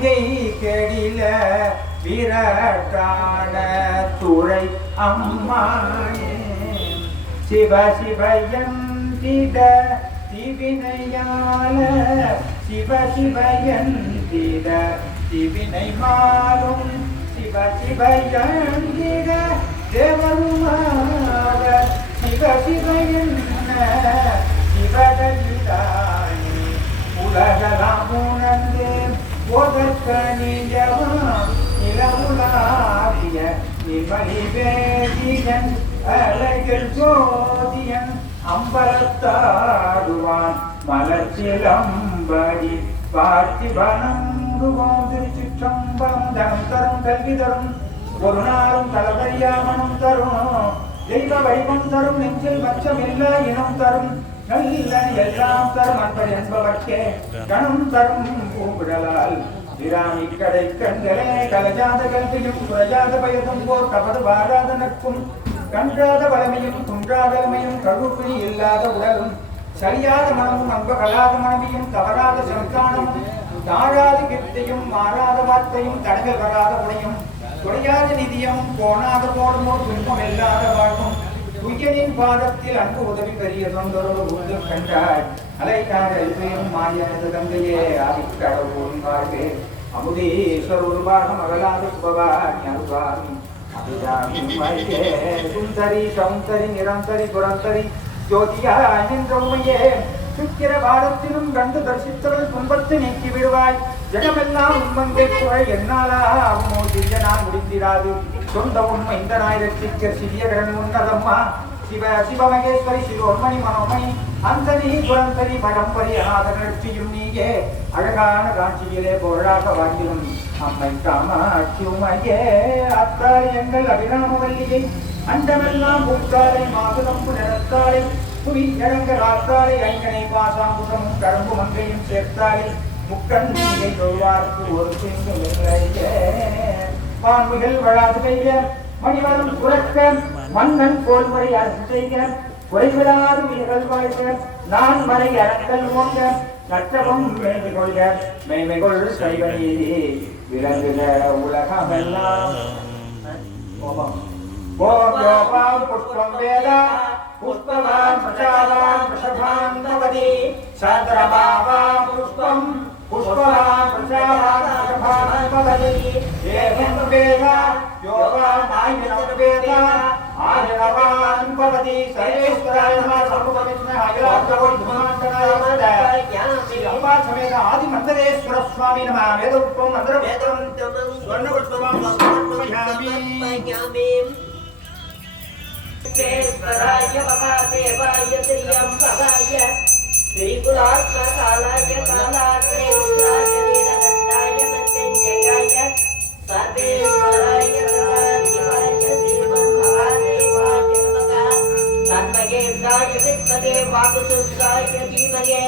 அம்பிகை கெடில விரட்டான துறை அம்மானே சிவ சிவயந்திட திவினையால சிவ சிவயந்திட திவினை மாறும். சிவ சிவயன் நிமலி வேதியன் அழகில் ஜோதியன் அம்பலத்தாடுவான் மலர்ச்சிலம்படி பார்த்தி வணங்குவோம். திருச்சிற்றம்பம் தனம் தரும் கல்வி தரும். ஒரு நாளும் தளபரியாமனம் தரும். தெய்வ வைபம் தரும். நெஞ்சில் மச்சமில்ல இனம் தரும். நல்ல எல்லாம் தரும். அன்பர் என்பவர்க்கே கணம் தரும். பூங்குழலால் விராமி கடை கண்களே கலஜாத கல்வியும் குறையாத பயதும் போர் தமது வாராத நட்பும். கன்றாத வளமையும் குன்றாதமையும் கழுப்பினி இல்லாத உடலும். சரியாத மனமும் அன்ப கலாத மனமையும் தவறாத சந்தானமும் தாழாத கீர்த்தியும் மாறாத வார்த்தையும் தடங்கள் வராத உடையும் துறையாத நிதியம் போனாத போடும் ஒரு துன்பம் இல்லாத வாழ்வும். உய்யனின் பாதத்தில் அன்பு உதவி பெரியதொன்றொரு தொண்டரோடு உண்டு கண்டாய். அலைக்காக இசையும் மாயனது தந்தையே ஆதிக்கடவுள் வாழ்வே. அமுதீஸ்வர உருவாகம் அகலாத சுபவாணி அருவாமி அபிராமி மையே சுந்தரி சௌந்தரி நிரந்தரி புறந்தரி ஜோதியா நின்ற உண்மையே சுக்கிர பாரத்திலும் கண்டு தரிசித்தவள் துன்பத்தை நீக்கி விடுவாய். ஜெகமெல்லாம் உண்மந்தே புகழ் என்னாலா? அம்மோ திவ்ய நான் முடிந்திராது சொந்த உண்மை இந்த நாயிரத்திற்கு சிறிய கடன் உன்னதம்மா. சிவ சிவமகேஸ்வரி சிரோன்மணி மனோமணி அந்தனி குரந்தரி பரம்பரி ஆதரட்சியும் நீயே. அழகான காட்சியிலே பொருளாக வாழ்ந்திடும் அம்மை காமாட்சியுமையே அத்தாள் எங்கள் அபிராமவல்லியை அண்டமெல்லாம் பூத்தாலை மாதுளம்பு நிறத்தாலை புவி இழங்கள் ஆத்தாலை ஐங்கனை பாசாங்குசமும் கரும்பு மங்கையும் சேர்த்தாலை முக்கன் நீரை தொழுவார்க்கு ஒரு சிங்கு பாம்புகள் வளாது செய்க மணிவரம் துறக்க மன்னன் போல் முறை அரசு செய்க குறைவிடாது உயிர்கள் வாழ்க நான் மறை அறக்கல் ஓங்க நற்றவம் மேன்மை கொள்க மேன்மை கொள் சைவ நீதி விளங்குக உலகமெல்லாம். ஓமம் ஓம் யோபாம் புஷ்பம் வேத புஷ்பவான் பிரஜாவான் விஷபான் பவதி சந்திரபாவாம் புஷ்பம் புஷ்பவான் యోగేన యోగానాయువేన ఆర్యవాన్ భవతి సర్వేశ్వరాయ ఆది మంత్రేశ్వర స్వామి నమః. வித்மகே வாகுசுத்ராய தீமகே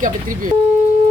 Quick Tribute.